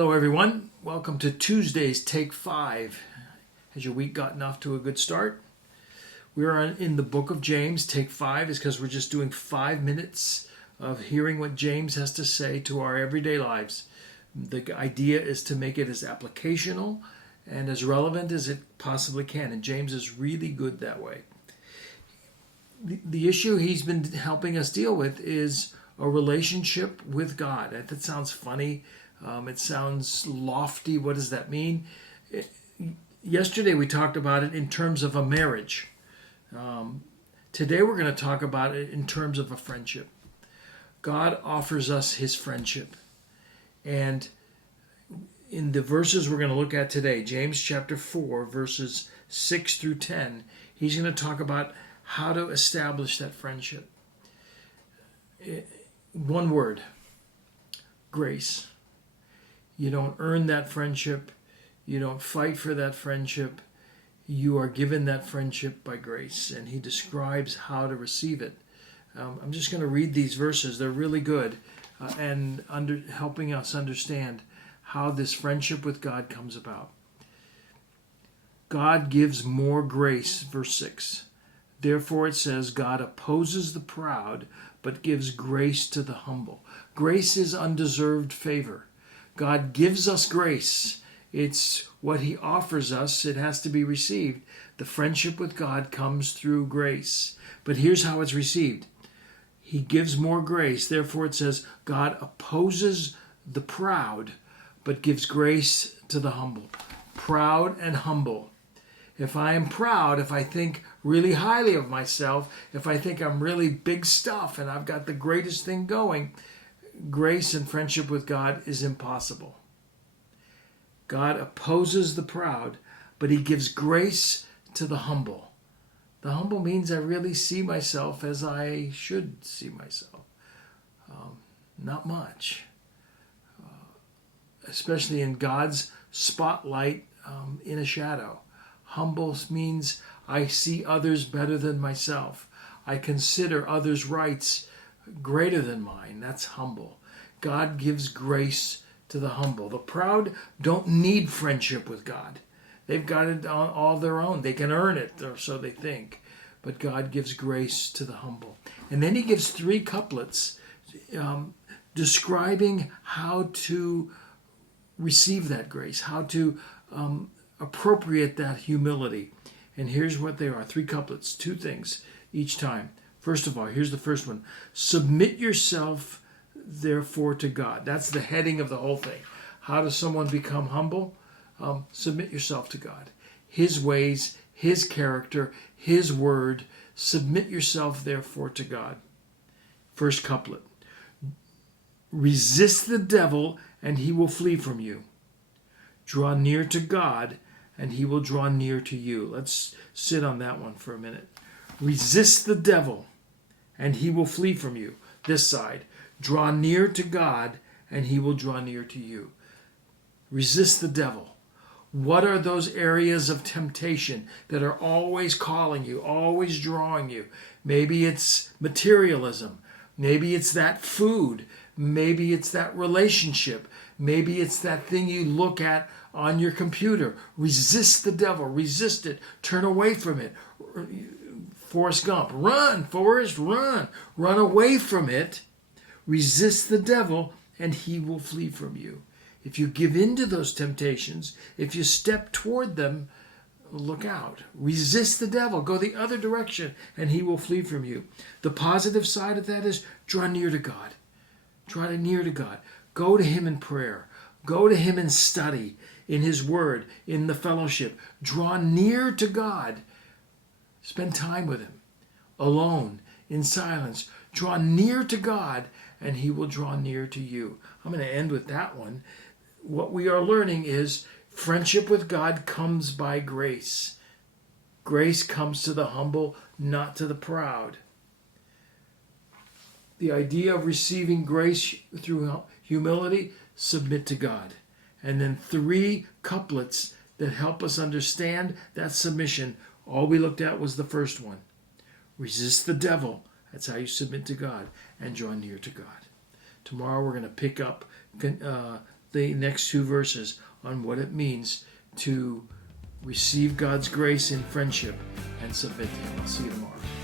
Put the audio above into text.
Hello, everyone. Welcome to Tuesday's Take 5. Has your week gotten off to a good start? We're in the book of James. Take 5 is because we're just doing 5 minutes of hearing what James has to say to our everyday lives. The idea is to make it as applicational and as relevant as it possibly can, and James is really good that way. The issue he's been helping us deal with is a relationship with God. That sounds funny. It sounds lofty. What does that mean? Yesterday we talked about it in terms of a marriage. Today we're going to talk about it in terms of a friendship. God offers us his friendship. And in the verses we're going to look at today, James chapter 4, verses 6 through 10, he's going to talk about how to establish that friendship. One word: grace. You don't earn that friendship. You don't fight for that friendship. You are given that friendship by grace. And he describes how to receive it. I'm just going to read these verses. They're really good and helping us understand how this friendship with God comes about. God gives more grace, verse 6. Therefore it says, God opposes the proud, but gives grace to the humble. Grace is undeserved favor. God gives us grace. It's what he offers us. It has to be received. The friendship with God comes through grace. But here's how it's received. He gives more grace. Therefore it says, God opposes the proud, but gives grace to the humble. Proud and humble. If I am proud, if I think really highly of myself, if I think I'm really big stuff and I've got the greatest thing going, grace and friendship with God is impossible. God opposes the proud, but he gives grace to the humble. The humble means I really see myself as I should see myself. Not much. Especially in God's spotlight in a shadow. Humble means I see others better than myself. I consider others' rights greater than mine. That's humble. God gives grace to the humble. The proud don't need friendship with God. They've got it on all their own. They can earn it, or so they think. But God gives grace to the humble. And then he gives 3 couplets describing how to receive that grace, how to appropriate that humility. And here's what they are. 3 couplets, 2 things each time. First of all, here's the first one. Submit yourself, therefore, to God. That's the heading of the whole thing. How does someone become humble? Submit yourself to God. His ways, his character, his word. Submit yourself, therefore, to God. First couplet. Resist the devil, and he will flee from you. Draw near to God, and he will draw near to you. Let's sit on that one for a minute. Resist the devil, and he will flee from you. This side. Draw near to God, and he will draw near to you. Resist the devil. What are those areas of temptation that are always calling you, always drawing you? Maybe it's materialism. Maybe it's that food. Maybe it's that relationship. Maybe it's that thing you look at on your computer. Resist the devil. Resist it. Turn away from it. Forrest Gump. Run, Forrest, run. Run away from it. Resist the devil, and he will flee from you. If you give in to those temptations, if you step toward them, look out. Resist the devil. Go the other direction, and he will flee from you. The positive side of that is draw near to God. Draw near to God. Go to him in prayer. Go to him in study, in his word, in the fellowship. Draw near to God. Spend time with him, alone, in silence. Draw near to God, and he will draw near to you. I'm going to end with that one. What we are learning is friendship with God comes by grace. Grace comes to the humble, not to the proud. The idea of receiving grace through humility, submit to God. And then 3 couplets that help us understand that submission. All we looked at was the first one. Resist the devil. That's how you submit to God and draw near to God. Tomorrow we're going to pick up the next two verses on what it means to receive God's grace in friendship and submit to Him. I'll see you tomorrow.